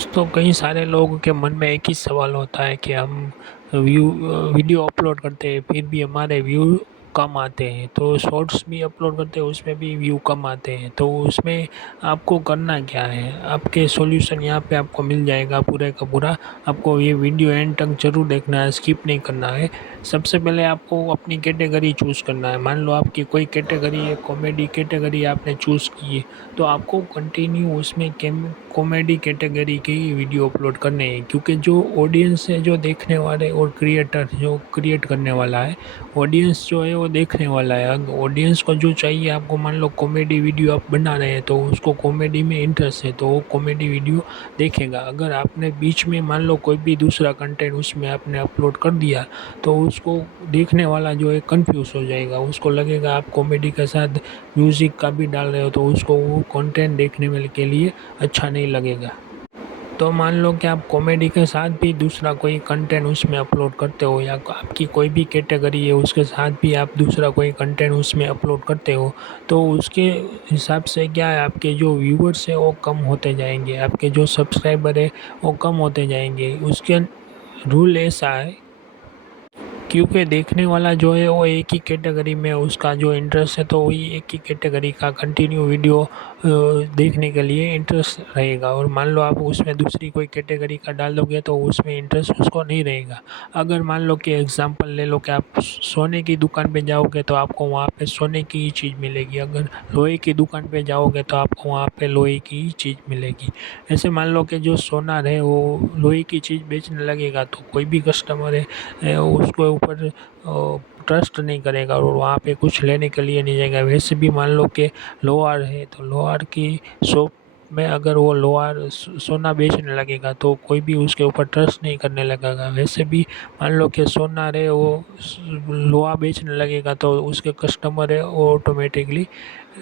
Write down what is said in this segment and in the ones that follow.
दोस्तों कई सारे लोगों के मन में एक ही सवाल होता है कि हम वीडियो अपलोड करते हैं फिर भी हमारे व्यू कम आते हैं। तो शॉर्ट्स भी अपलोड करते हैं उसमें भी व्यू कम आते हैं। तो उसमें आपको करना क्या है, आपके सॉल्यूशन यहाँ पे आपको मिल जाएगा पूरे का पूरा। आपको ये वीडियो एंड तक जरूर देखना है, स्किप नहीं करना है। सबसे पहले आपको अपनी कैटेगरी चूज़ करना है। मान लो आपकी कोई कैटेगरी है, कॉमेडी कैटेगरी आपने चूज़ की है, तो आपको कंटिन्यू उसमें कॉमेडी कैटेगरी की वीडियो अपलोड करने हैं। क्योंकि जो ऑडियंस है, जो देखने वाले और क्रिएटर जो क्रिएट करने वाला है, ऑडियंस जो है वो देखने वाला है। अगर ऑडियंस को जो चाहिए, आपको मान लो कॉमेडी वीडियो आप बना रहे हैं तो उसको कॉमेडी में इंटरेस्ट है तो वो कॉमेडी वीडियो देखेगा। अगर आपने बीच में मान लो कोई भी दूसरा कंटेंट उसमें आपने अपलोड कर दिया तो उसको देखने वाला जो है कंफ्यूज हो जाएगा। उसको लगेगा आप कॉमेडी के साथ म्यूज़िक का भी डाल रहे हो तो उसको वो कंटेंट देखने में के लिए अच्छा नहीं लगेगा। तो मान लो कि आप कॉमेडी के साथ भी दूसरा कोई कंटेंट उसमें अपलोड करते हो, या आपकी कोई भी कैटेगरी है उसके साथ भी आप दूसरा कोई कंटेंट उसमें अपलोड करते हो, तो उसके हिसाब से क्या है, आपके जो व्यूअर्स है वो कम होते जाएंगे, आपके जो सब्सक्राइबर है वो कम होते जाएंगे। उसके रूल ऐसा है, क्योंकि देखने वाला जो है वो एक ही कैटेगरी में उसका जो इंटरेस्ट है तो वही एक ही कैटेगरी का कंटिन्यू वीडियो देखने के लिए इंटरेस्ट रहेगा। और मान लो आप उसमें दूसरी कोई कैटेगरी का डाल दोगे तो उसमें इंटरेस्ट उसको नहीं रहेगा। अगर मान लो कि एग्जांपल ले लो कि आप सोने की दुकान पे जाओगे तो आपको वहाँ पे सोने की ही चीज़ मिलेगी। अगर लोहे की दुकान पे जाओगे तो आपको वहाँ पे लोहे की ही चीज़ मिलेगी। ऐसे मान लो कि जो सोनार है वो लोहे की चीज़ बेचने लगेगा तो कोई भी कस्टमर है उसको ऊपर ट्रस्ट नहीं करेगा और वहाँ पे कुछ लेने के लिए नहीं जाएगा। वैसे भी मान लो कि लोहार है तो लोहार की शॉप में अगर वो लोहार सोना बेचने लगेगा तो कोई भी उसके ऊपर ट्रस्ट नहीं करने लगेगा। वैसे भी मान लो कि सोनार है वो लोहा बेचने लगेगा तो उसके कस्टमर है वो ऑटोमेटिकली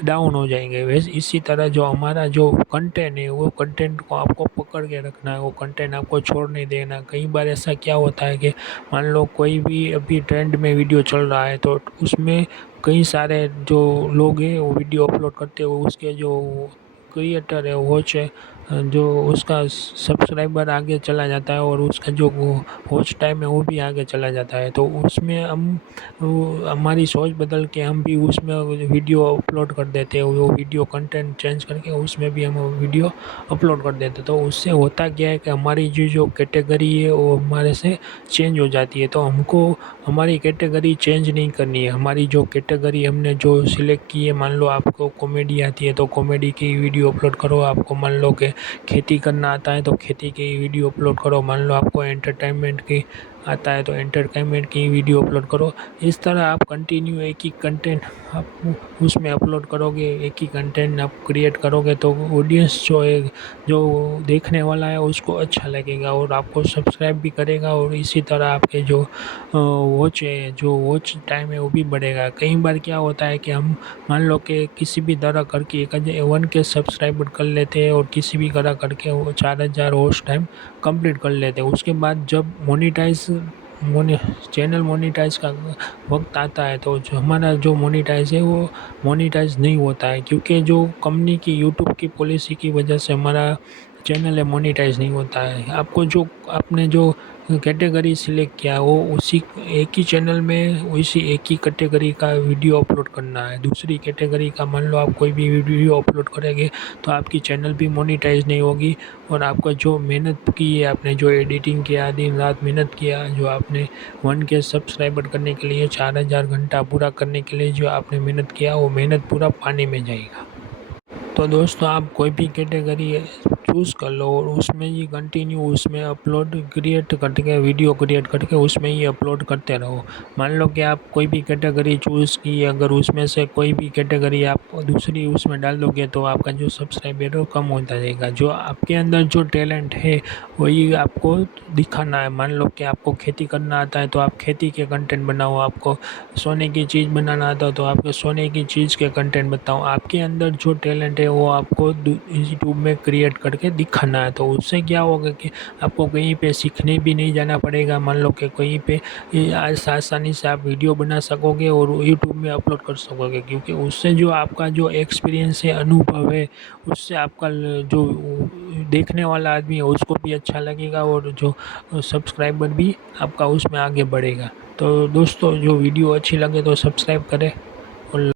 डाउन हो जाएंगे। वैसे इसी तरह जो हमारा जो कंटेंट है वो कंटेंट को आपको पकड़ के रखना है, वो कंटेंट आपको छोड़ नहीं देना। कई बार ऐसा क्या होता है कि मान लो कोई भी अभी ट्रेंड में वीडियो चल रहा है तो उसमें कई सारे जो लोग हैं वो वीडियो अपलोड करते हैं, उसके जो क्रिएटर है वॉच है जो उसका सब्सक्राइबर आगे चला जाता है और उसका जो वॉच टाइम है वो भी आगे चला जाता है। तो उसमें हम हमारी सोच बदल के हम भी उसमें वीडियो अपलोड कर देते हैं, वो वीडियो कंटेंट चेंज करके उसमें भी हम वीडियो अपलोड कर देते हैं। तो उससे होता क्या है कि हमारी जो कैटेगरी है वो हमारे से चेंज हो जाती है। तो हमको हमारी कैटेगरी चेंज नहीं करनी है। हमारी जो कैटेगरी हमने जो सिलेक्ट की है, मान लो आपको कॉमेडी आती है तो कॉमेडी की वीडियो अपलोड करो। आपको मान लो कि खेती करना आता है तो खेती की वीडियो अपलोड करो। मान लो आपको एंटरटेनमेंट की आता है तो एंटरटेनमेंट की वीडियो अपलोड करो। इस तरह आप कंटिन्यू एक ही कंटेंट आप उसमें अपलोड करोगे, एक ही कंटेंट आप क्रिएट करोगे तो ऑडियंस जो है, जो देखने वाला है उसको अच्छा लगेगा और आपको सब्सक्राइब भी करेगा। और इसी तरह आपके जो वॉच है, जो वॉच टाइम है वो भी बढ़ेगा। कई बार क्या होता है कि हम मान लो कि किसी भी तरह करके 1K सब्सक्राइबर कर लेते हैं और किसी भी तरह करके वो 4000 वॉच टाइम कंप्लीट कर लेते हैं। उसके बाद जब चैनल मोनेटाइज का वक्त आता है तो जो हमारा जो मोनेटाइज है वो मोनेटाइज नहीं होता है, क्योंकि जो कंपनी की यूट्यूब की पॉलिसी की वजह से हमारा चैनल है मोनेटाइज नहीं होता है। आपको जो आपने जो कैटेगरी सिलेक्ट किया वो उसी एक ही चैनल में उसी एक ही कैटेगरी का वीडियो अपलोड करना है। दूसरी कैटेगरी का मान लो आप कोई भी वीडियो अपलोड करेंगे तो आपकी चैनल भी मोनेटाइज नहीं होगी और आपका जो मेहनत की है, आपने जो एडिटिंग किया, दिन रात मेहनत किया, जो आपने 1K सब्सक्राइबर करने के लिए 4000 घंटा पूरा करने के लिए जो आपने मेहनत किया वो मेहनत पूरा पानी में जाएगा। तो दोस्तों आप कोई भी कैटेगरी चूज़ कर लो और उसमें ही कंटिन्यू उसमें अपलोड क्रिएट करके वीडियो क्रिएट करके उसमें ही अपलोड करते रहो। मान लो कि आप कोई भी कैटेगरी चूज़ की, अगर उसमें से कोई भी कैटेगरी आप दूसरी उसमें डाल दोगे तो आपका जो सब्सक्राइबर है वो कम होता जाएगा। जो आपके अंदर जो टैलेंट है वही आपको दिखाना है। मान लो कि आपको खेती करना आता है तो आप खेती के कंटेंट बनाओ, आपको सोने की चीज़ बनाना आता है तो आपको सोने की चीज़ के कंटेंट बताओ। आपके अंदर जो टैलेंट है वो आपको यूट्यूब में क्रिएट करके दिखाना है। तो उससे क्या होगा कि आपको कहीं पे सीखने भी नहीं जाना पड़ेगा। मान लो कि कहीं पे आसानी से आप वीडियो बना सकोगे और यूट्यूब में अपलोड कर सकोगे, क्योंकि उससे जो आपका जो एक्सपीरियंस है, अनुभव है, उससे आपका जो देखने वाला आदमी है उसको भी अच्छा लगेगा और जो सब्सक्राइबर भी आपका उसमें आगे बढ़ेगा। तो दोस्तों जो वीडियो अच्छी लगे तो सब्सक्राइब करें।